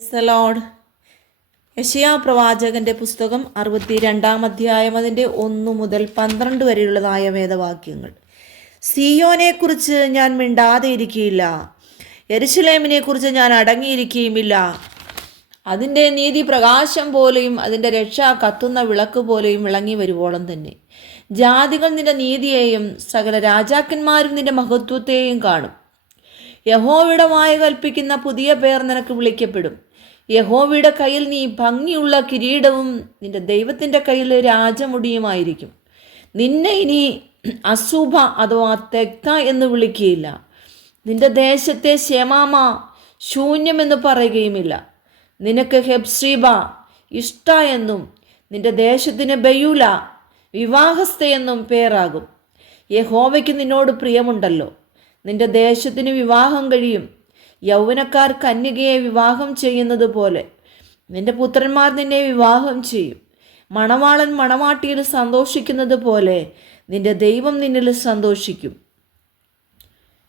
Praise the Lord. യെശയ്യാ പ്രവാചകന്റെ പുസ്തകം 62-ാം അധ്യായം അതിൻ്റെ 1 മുതൽ 12 വരെയുള്ളതായ വേദവാക്യങ്ങൾ. സിയോനെക്കുറിച്ച് ഞാൻ മിണ്ടാതെ ഇരിക്കുകയില്ല, യെരുശലേമിനെക്കുറിച്ച് ഞാൻ അടങ്ങിയിരിക്കുകയുമില്ല. അതിൻ്റെ നീതി പ്രകാശം പോലെയും അതിൻ്റെ രക്ഷ കത്തുന്ന വിളക്ക് പോലെയും വിളങ്ങി വരുവോളം തന്നെ. ജാതികൾ നിന്റെ നീതിയെയും സകല രാജാക്കന്മാരും നിന്റെ മഹത്വത്തെയും കാണും. യഹോവയുടെ വായ കൽപ്പിക്കുന്ന പുതിയ പേർ നിനക്ക് വിളിക്കപ്പെടും. യഹോവയുടെ കയ്യിൽ നീ ഭംഗിയുള്ള കിരീടവും നിന്റെ ദൈവത്തിൻ്റെ കയ്യിൽ രാജമുടിയുമായിരിക്കും. നിന്നെ ഇനി അസൂബ അഥവാ തെക്ക എന്ന് വിളിക്കുകയില്ല. നിന്റെ ദേശത്തെ ശേമാമ ശൂന്യമെന്ന് പറയുകയുമില്ല. നിനക്ക് ഹെബ്സീബ ഇഷ്ട എന്നും നിന്റെ ദേശത്തിന് ബയൂല വിവാഹസ്ഥയെന്നും പേരാകും. യഹോവയ്ക്ക് നിന്നോട് പ്രിയമുണ്ടല്ലോ. നിന്റെ ദേശത്തിന് വിവാഹം കഴിയും. യൗവനക്കാർ കന്യകയെ വിവാഹം ചെയ്യുന്നത് പോലെ നിന്റെ പുത്രന്മാർ നിന്നെ വിവാഹം ചെയ്യും. മണവാളൻ മണവാട്ടിയിൽ സന്തോഷിക്കുന്നത് പോലെ നിന്റെ ദൈവം നിന്നിൽ സന്തോഷിക്കും.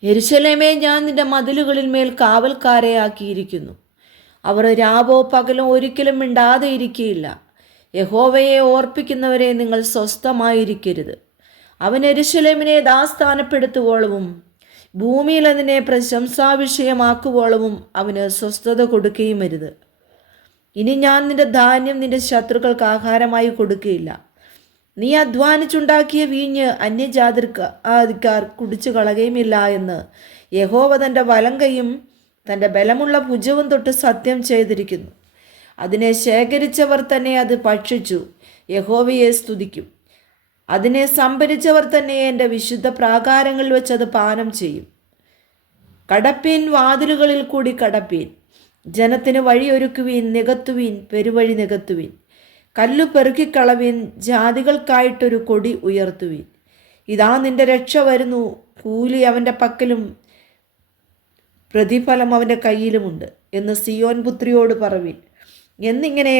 യെരുശലേമേ, ഞാൻ നിന്റെ മതിലുകളിൽ മേൽ കാവൽക്കാരെ ആക്കിയിരിക്കുന്നു. അവർ രാവോ പകലോ ഒരിക്കലും മിണ്ടാതെ ഇരിക്കുകയില്ല. യഹോവയെ ഓർപ്പിക്കുന്നവരെ നിങ്ങൾ സ്വസ്ഥമായിരിക്കരുത്. അവൻ യെരുശലേമിനെ യഥാസ്ഥാനപ്പെടുത്തുവോളവും ഭൂമിയിൽ അതിനെ പ്രശംസാവിഷയമാക്കുവോളവും അവന് സ്വസ്ഥത കൊടുക്കുകയും അരുത്. ഇനി ഞാൻ നിന്റെ ധാന്യം നിന്റെ ശത്രുക്കൾക്ക് ആഹാരമായി കൊടുക്കുകയില്ല. നീ അധ്വാനിച്ചുണ്ടാക്കിയ വീഞ്ഞ് അന്യജാതിക്കാർ കുടിച്ചു കളയുകയുമില്ല എന്ന് യഹോവ തൻ്റെ വലം കൈയും തൻ്റെ ബലമുള്ള ഭുജവും തൊട്ട് സത്യം ചെയ്തിരിക്കുന്നു. അതിനെ ശേഖരിച്ചവർ തന്നെ അത് ഭക്ഷിച്ചു യഹോവയെ സ്തുതിക്കും. അതിനെ സംഭരിച്ചവർ തന്നെ എൻ്റെ വിശുദ്ധ പ്രാകാരങ്ങളിൽ വെച്ച് അത് പാനം ചെയ്യും. കടപ്പീൻ, വാതിലുകളിൽ കൂടി കടപ്പീൻ. ജനത്തിന് വഴിയൊരുക്കുവീൻ, നികത്തുവീൻ, പെരുവഴി നികത്തുവീൻ. കല്ലു പെറുക്കിക്കളവീൻ, ജാതികൾക്കായിട്ടൊരു കൊടി ഉയർത്തുവീൻ. ഇതാ നിന്റെ രക്ഷ വരുന്നു, കൂലി അവൻ്റെ പക്കലും പ്രതിഫലം അവൻ്റെ കയ്യിലുമുണ്ട് എന്ന് സിയോൻ പുത്രിയോട് പറവീൻ എന്നിങ്ങനെ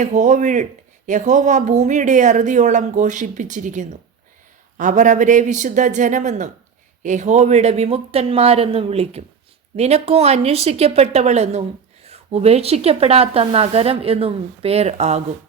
യഹോവ ഭൂമിയുടെ അറുതിയോളം ഘോഷിപ്പിച്ചിരിക്കുന്നു. അവർ അവരെ വിശുദ്ധ ജനമെന്നും യഹോവയുടെ വിമുക്തന്മാരെന്നും വിളിക്കും. നിനക്കോ അന്വേഷിക്കപ്പെട്ടവൾ എന്നും ഉപേക്ഷിക്കപ്പെടാത്ത നഗരം എന്നും പേർ ആകും.